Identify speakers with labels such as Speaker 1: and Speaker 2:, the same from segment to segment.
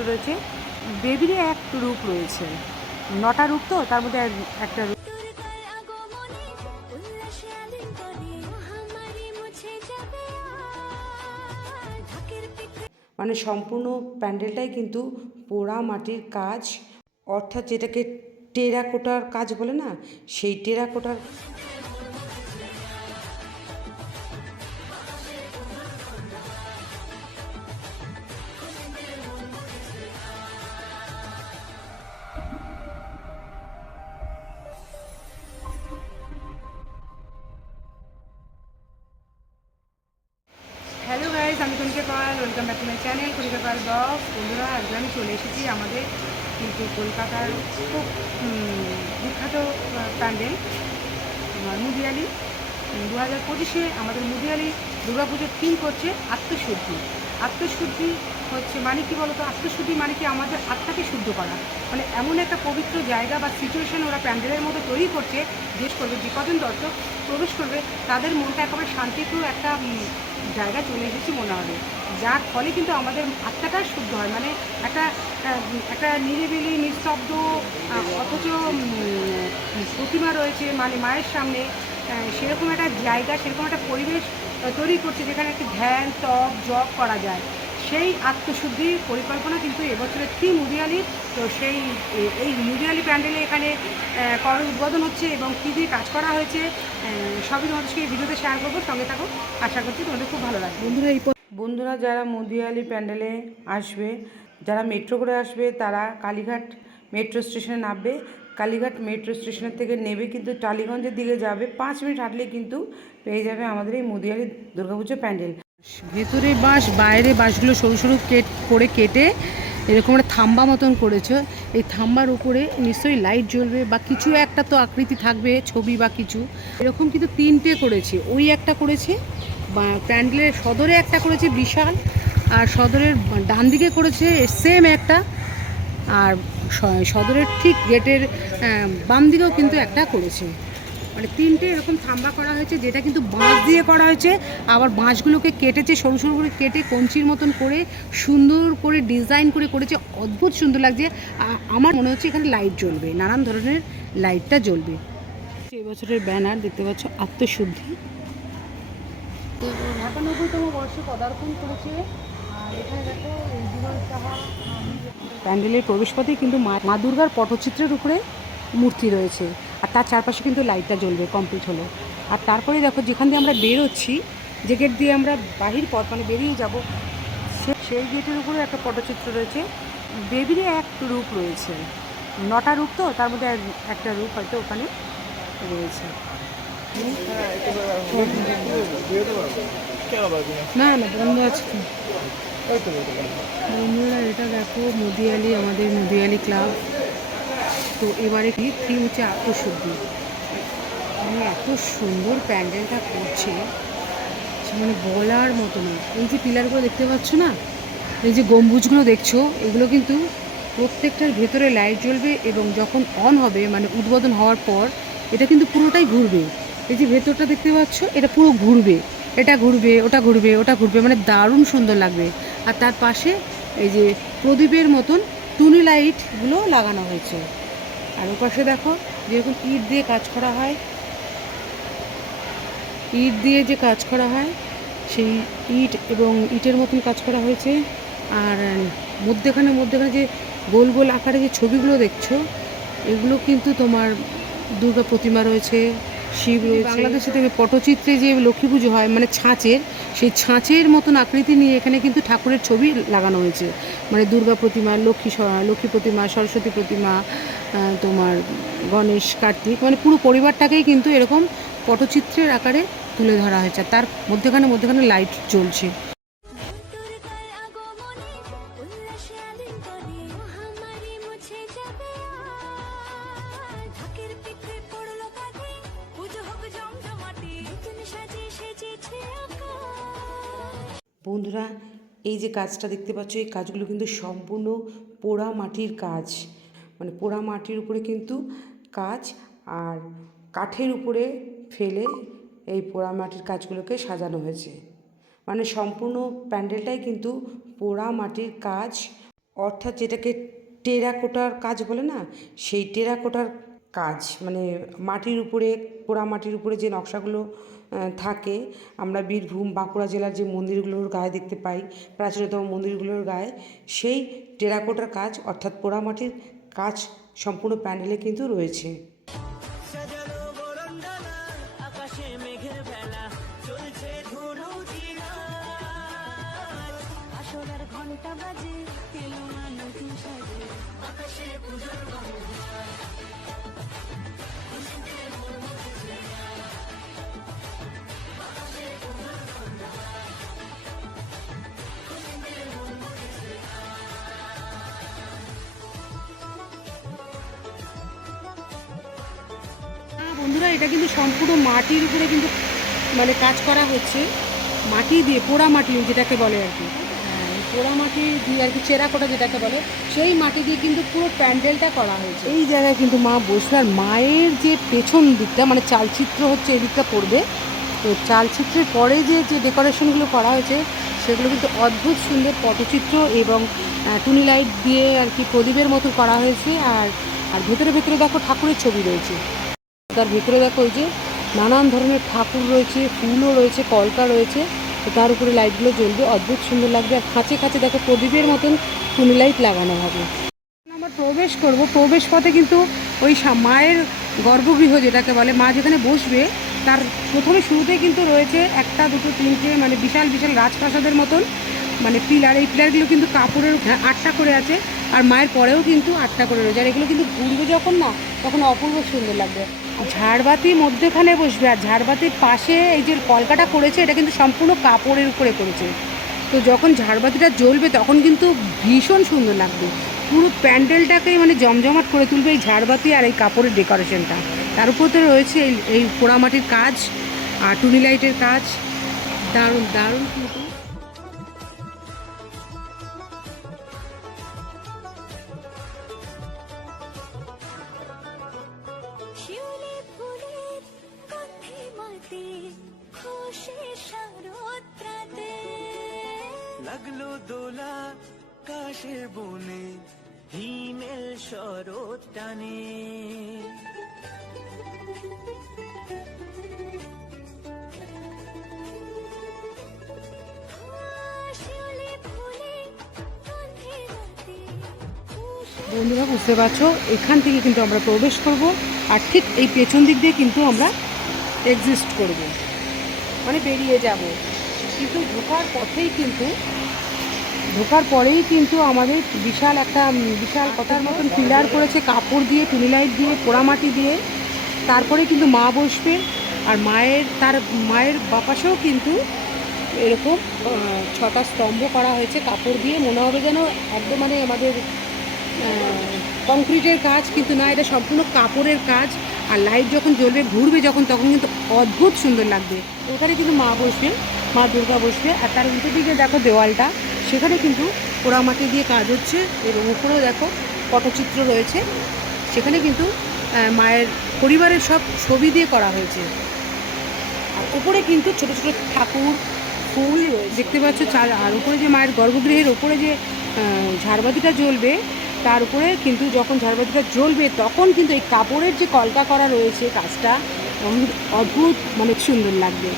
Speaker 1: রয়েছে। বেবিরই এক রূপ রয়েছে। নটা রূপ তো তার মধ্যে এক- একটা রূপ। মানে সম্পূর্ণ প্যান্ডেলটাই কিন্তু পোড়া মাটির কাজ। অর্থাৎ যেটাকে টেরাকোটার কাজ বলে না সেই টেরাকোটার welcome back to my channel কলকাতার ব্লগ বন্ধুরা আজকে আমি চলে এসেছি আমাদের কিন্তু কলকাতার খুব বিখ্যাত প্যান্ডেল মুদিয়ালি। দু হাজার পঁচিশে আমাদের মুদিয়ালি দুর্গাপুজোর থিম করছে আত্মশুদ্ধি। আত্মশুদ্ধি হচ্ছে মানে কি বলতো? আত্মশুদ্ধি মানে কি আমাদের আত্মাকে শুদ্ধ করা। মানে এমন একটা পবিত্র জায়গা বা সিচুয়েশন ওরা প্যান্ডেলের মতো তৈরি করছে জিজ্ঞেস করবে যে কজন দর্শক প্রবেশ করবে, তাদের মনটা একেবারে শান্তিপ্রিয় একটা জায়গা চলে এসেছি মনে হবে। যার ফলে কিন্তু আমাদের আত্মাটা শুদ্ধ হয়। মানে একটা একটা নিরিবিলি নিঃশব্দ অথচ প্রতিমা রয়েছে মানে মায়ের সামনে সেরকম একটা জায়গা, সেরকম একটা পরিবেশ তৈরি করছে যেখানে একটি ধ্যান তপ জপ করা যায়। সেই আত্মশুদ্ধির পরিকল্পনা কিন্তু এবছরের থ্রি মুদিয়ালি তো সেই এই মুদিয়ালি প্যান্ডেলে এখানে কর উদ্বোধন হচ্ছে এবং কী দিয়ে কাজ করা হয়েছে সবই তোমাদের সঙ্গে এই ভিডিওতে শেয়ার করব। সঙ্গে থাকো আশা করছি তোমাদের খুব ভালো লাগবে। বন্ধুরা এই বন্ধুরা যারা মুদিয়ালি প্যান্ডেলে আসবে যারা মেট্রো করে আসবে তারা কালীঘাট মেট্রো স্টেশনে নামবে। কালীঘাট মেট্রো স্টেশনের থেকে নেবে, কিন্তু টালিগঞ্জের দিকে যাবে। পাঁচ মিনিট হাঁটলে কিন্তু পেয়ে যাবে আমাদের এই মুদিয়ালি দুর্গাপুজো প্যান্ডেল। ভেতরে বাঁশ, বাইরে বাঁশগুলো সরু সরু কেট, করে কেটে এরকম একটা থাম্বা মতন করেছে। এই থাম্বার উপরে নিশ্চয়ই লাইট জ্বলবে বা কিছু একটা তো আকৃতি থাকবে, ছবি বা কিছু। এরকম কিন্তু তিনটে করেছে। ওই একটা করেছে, বা প্যান্ডেলের সদরে একটা করেছে বিশাল, আর সদরের ডান দিকে করেছে সেম একটা। আর সদরের ঠিক গেটের বাম দিকেও কিন্তু একটা করেছে। মানে তিনটে এরকম থাম্বা করা হয়েছে, যেটা কিন্তু বাঁশ দিয়ে করা হয়েছে। আবার বাঁশগুলোকে কেটেছে, সরু সরু করে কেটে কঞ্চির মতন করে, সুন্দর করে ডিজাইন করে করেছে। অদ্ভুত সুন্দর লাগছে। আমার মনে হচ্ছে এখানে লাইট জ্বলবে, নানান ধরনের লাইটটা জ্বলবে। এই বছরের ব্যানার দেখতে পাচ্ছ, আত্মশুদ্ধি। একানব্বইতম বর্ষে পদার্পণ করেছে প্যান্ডেলের প্রবেশপথেই কিন্তু মা মা দুর্গার পটচিত্রের উপরে মূর্তি রয়েছে। আর তার চারপাশে কিন্তু লাইটটা জ্বলবে কমপ্লিট হলো। আর তারপরে দেখো যেখান দিয়ে আমরা বেরোচ্ছি যে গেট দিয়ে আমরা বাহির পথ মানে বেরিয়ে যাব সেই গেটের উপরে একটা পটচিত্র রয়েছে। বেবিরই এক রূপ রয়েছে। নটা রূপ তো তার মধ্যে এক- একটা রূপ হয়তো ওখানে রয়েছে। না না বন্ধ আছে। বন্ধুরা, এটা দেখো মুদিয়ালি, আমাদের মুদিয়ালি ক্লাব তো এবারে কি? থিম হচ্ছে আত্মশুদ্ধি। মানে এত সুন্দর প্যান্ডেলটা করছে। মানে বলার মতো না। এই যে পিলারগুলো দেখতে পাচ্ছ না? এই যে গম্বুজগুলো দেখছ, এগুলো কিন্তু প্রত্যেকটার ভেতরে লাইট জ্বলবে এবং যখন অন হবে মানে উদ্বোধন হওয়ার পর, এটা কিন্তু পুরোটাই ঘুরবে। এই যে ভেতরটা দেখতে পাচ্ছ, এটা পুরো ঘুরবে। এটা ঘুরবে, ওটা ঘুরবে ওটা ঘুরবে। মানে দারুণ সুন্দর লাগবে। আর তার পাশে এই যে প্রদীপের মতন টুনি লাইটগুলো লাগানো হয়েছে। আর ওর পাশে দেখো যেরকম ইট দিয়ে কাজ করা হয়। ইট দিয়ে যে কাজ করা হয়, সেই ইট এবং ইটের মতন কাজ করা হয়েছে। আর মধ্যেখানে মধ্যেখানে যে গোল গোল আকারে যে ছবিগুলো দেখছ, এগুলো কিন্তু তোমার দুর্গা প্রতিমা রয়েছে। শিব বাংলাদেশে থেকে পটচিত্রে যে লক্ষ্মী পুজো হয় মানে ছাঁচের, সেই ছাঁচের মতন আকৃতি নিয়ে এখানে কিন্তু ঠাকুরের ছবি লাগানো হয়েছে। মানে দুর্গা প্রতিমা, লক্ষ্মী লক্ষ্মী প্রতিমা, সরস্বতী প্রতিমা তোমার গণেশ, কার্তিক মানে পুরো পরিবারটাকেই কিন্তু এরকম পটচিত্রের আকারে তুলে ধরা হয়েছে। তার মধ্যেখানে মধ্যেখানে লাইট জ্বলছে। বন্ধুরা, এই যে কাজটা দেখতে পাচ্ছ, এই কাজগুলো কিন্তু সম্পূর্ণ পোড়া মাটির কাজ। মানে পোড়া মাটির উপরে কিন্তু কাজ আর কাঠের উপরে ফেলে এই পোড়া মাটির কাজগুলোকে সাজানো হয়েছে। মানে সম্পূর্ণ প্যান্ডেলটাই কিন্তু পোড়া মাটির কাজ। অর্থাৎ যেটাকে টেরাকোটার কাজ বলে না, সেই টেরাকোটার কাজ। মানে মাটির উপরে, পোড়া মাটির উপরে যে নকশাগুলো থাকে। আমরা বীরভূম, বাঁকুড়া জেলার যে মন্দিরগুলোর গায়ে দেখতে পাই, প্রাচীনতম মন্দিরগুলোর গায়ে, সেই টেরাকোটার কাজ অর্থাৎ পোড়ামাটির কাজ সম্পূর্ণ প্যান্ডেলে কিন্তু রয়েছে। এটা কিন্তু সম্পূর্ণ মাটির উপরে কিন্তু মানে কাজ করা হচ্ছে। মাটি দিয়ে পোড়া মাটি যেটাকে বলে আর কি। হ্যাঁ, পোড়া মাটি দিয়ে আর কি চেরাকোটা যেটাকে বলে সেই মাটি দিয়ে কিন্তু পুরো প্যান্ডেলটা করা হয়েছে। এই জায়গায় কিন্তু মা বসবে আর মায়ের যে পেছন দিকটা মানে চালচিত্র হচ্ছে এদিকটা পড়বে। তো চালচিত্রের পরে যে যে ডেকোরেশনগুলো করা হয়েছে সেগুলো কিন্তু অদ্ভুত সুন্দর পটচিত্র এবং টুনি লাইট দিয়ে আর কি প্রদীপের মতো করা হয়েছে। আর আর ভেতরে ভেতরে দেখো ঠাকুরের ছবি রয়েছে। তার ভেতরে দেখো ওই যে নানান ধরনের ঠাকুর রয়েছে, ফুলও রয়েছে, কলকা রয়েছে। তার উপরে লাইটগুলো জ্বলবে, অদ্ভুত সুন্দর লাগবে। আর খাঁচে খাঁচে দেখো প্রদীপের মতন টুনি লাইট লাগানো হবে। আমরা প্রবেশ করব। প্রবেশ পথে কিন্তু ওই মায়ের গর্ভগৃহ যেটাকে বলে, মা যেখানে বসবে, তার প্রথমে শুরুতেই কিন্তু রয়েছে একটা, দুটো, তিনটে মানে বিশাল বিশাল রাজপ্রাসাদের মতন মানে পিলার এই পিলারগুলো কিন্তু কাপড়ের হ্যাঁ, আটটা করে আছে আর মায়ের পরেও কিন্তু আটটা করে রয়েছে। আর এগুলো কিন্তু ঘুরবে যখন না তখন অপূর্ব সুন্দর লাগবে। ঝাড়বাতি মধ্যেখানে বসবে আর ঝাড়বাতির পাশে এই যে কলকাটা করেছে এটা কিন্তু সম্পূর্ণ কাপড়ের উপরে করেছে। তো যখন ঝাড়বাতিটা জ্বলবে তখন কিন্তু ভীষণ সুন্দর লাগবে। পুরো প্যান্ডেলটাকেই মানে জমজমাট করে তুলবে এই ঝাড়বাতি আর এই কাপড়ের ডেকোরেশনটা। তার উপর তো রয়েছে এই এই পোড়ামাটির কাজ আর টুনি লাইটের কাজ। দারুণ দারুণ কিন্তু।
Speaker 2: দোলা কাশের বনে হিমেল শরৎ টানে।
Speaker 1: বন্ধুরা বুঝতে পারছ? এখান থেকে কিন্তু আমরা প্রবেশ করব আর ঠিক এই পেছন দিক দিয়ে কিন্তু আমরা এক্সিস্ট করব। মানে বেরিয়ে যাব। কিন্তু ঢোকার পথেই কিন্তু ঢোকার পরেই কিন্তু আমাদের বিশাল একটা বিশাল কথার মতন পিলার করেছে, কাপড় দিয়ে টুনি লাইট দিয়ে, পোড়ামাটি দিয়ে। তারপরে কিন্তু মা বসবে আর মায়ের, তার মায়ের বাপাসেও কিন্তু এরকম ছটা স্তম্ভ করা হয়েছে কাপড় দিয়ে। মনে হবে যেন একদম মানে আমাদের কংক্রিটের কাজ, কিন্তু না, এটা সম্পূর্ণ কাপড়ের কাজ। আর লাইট যখন জ্বলবে, ঘুরবে যখন, তখন কিন্তু অদ্ভুত সুন্দর লাগবে। ওখানে কিন্তু মা বসবে, মা দুর্গা বসবে। আর তার উল্টো দিকে দেখো দেওয়ালটা। সেখানে কিন্তু পোড়ামাটি দিয়ে কাজ হচ্ছে এবং উপরেও দেখো পটচিত্র রয়েছে। সেখানে কিন্তু মায়ের পরিবারের সব ছবি দিয়ে করা হয়েছে। আর উপরে কিন্তু ছোট ছোট ঠাকুর, ফুল দেখতে পাচ্ছ চার, আর উপরে যে মায়ের গর্ভগৃহের উপরে যে ঝাড়বাতিটা জ্বলবে, তার উপরে কিন্তু যখন ঝাড়বাতিটা জ্বলবে, তখন কিন্তু এই কাপড়ের যে কলকা করা রয়েছে কাজটা অদ্ভুত মানে সুন্দর লাগবে।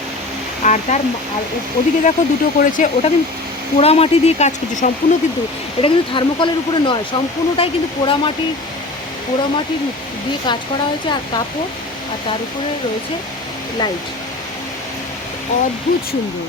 Speaker 1: আর তার আর ওদিকে দেখো দুটো করেছে, ওটা কিন্তু পোড়ামাটি দিয়ে কাজ করছে, সম্পূর্ণ কিন্তু, এটা কিন্তু থার্মোকলের উপরে নয়, সম্পূর্ণটাই কিন্তু পোড়ামাটি পোড়ামাটির দিয়ে কাজ করা হয়েছে আর কাপড়, আর তার উপরে রয়েছে লাইট অদ্ভুত সুন্দর।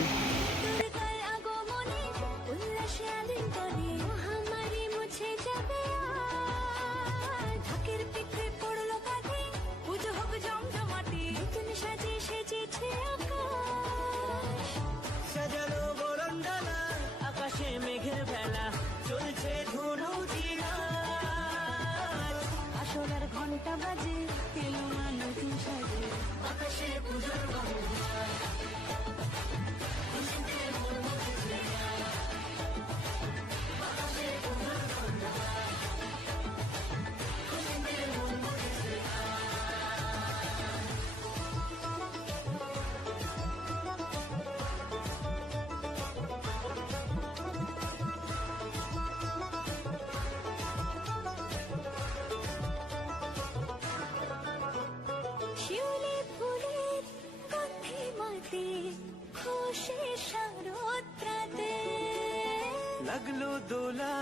Speaker 2: লাগল দোলা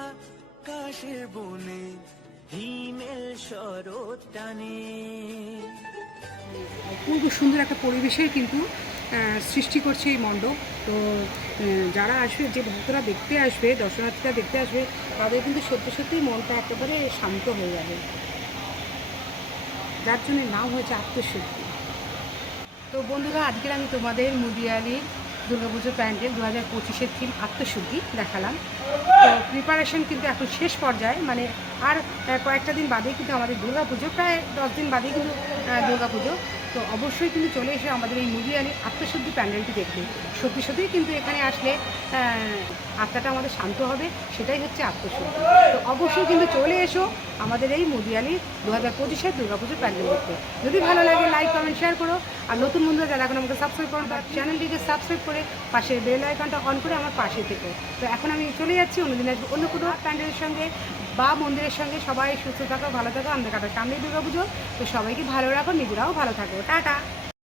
Speaker 2: কাশে বনে, হিমেল শরৎ টানে।
Speaker 1: খুব সুন্দর একটা পরিবেশের কিন্তু সৃষ্টি করছে এই মণ্ডপ। তো যারা আসবে, যে ভক্তরা দেখতে আসবে, দর্শনার্থীরা দেখতে আসবে, তাদের কিন্তু সত্যি সত্যিই মনটা একেবারে শান্ত হয়ে যাবে। যার জন্য নাম হয়েছে আত্মশুদ্ধি তো বন্ধুরা, আজকের আমি তোমাদের মুদিয়ালির দুর্গাপুজো প্যান্ডেল দু হাজার পঁচিশের থিম আত্মশুদ্ধি দেখালাম। তো প্রিপারেশন কিন্তু এখন শেষ পর্যায়ে মানে আর কয়েকটা দিন বাদেই কিন্তু আমাদের দুর্গাপুজো, প্রায় দশ দিন বাদেই কিন্তু দুর্গাপুজো। তো অবশ্যই কিন্তু চলে এসে আমাদের এই মুদিয়ালি আত্মশুদ্ধি প্যান্ডেলটি দেখবে। সত্যি সত্যিই কিন্তু এখানে আসলে আত্মাটা আমাদের শান্ত হবে, সেটাই হচ্ছে আত্মশুদ্ধি। তো অবশ্যই কিন্তু চলে এসো আমাদের এই মুদিয়ালি দু হাজার পঁচিশের দুর্গাপুজোর প্যান্ডেল দেখতে। যদি ভালো লাগে, লাইক, কমেন্ট, শেয়ার করো। আর নতুন বন্ধুরা যারা এখন আমাকে সাবস্ক্রাইব করো, তার চ্যানেলটিকে সাবস্ক্রাইব করে পাশের বেল আইকনটা অন করে আমার পাশে থেকে। তো এখন আমি চলে যাচ্ছি, অন্যদিন আসব অন্য কোনো প্যান্ডেলের সঙ্গে। বা মন্দিরের সঙ্গে সবাই সুস্থ থাকো, ভালো থাকো আমাদের কাটো সামনে দুর্গা পুজো তো সবাইকে ভালো রাখো, নিজেরাও ভালো থাকো। টাটা!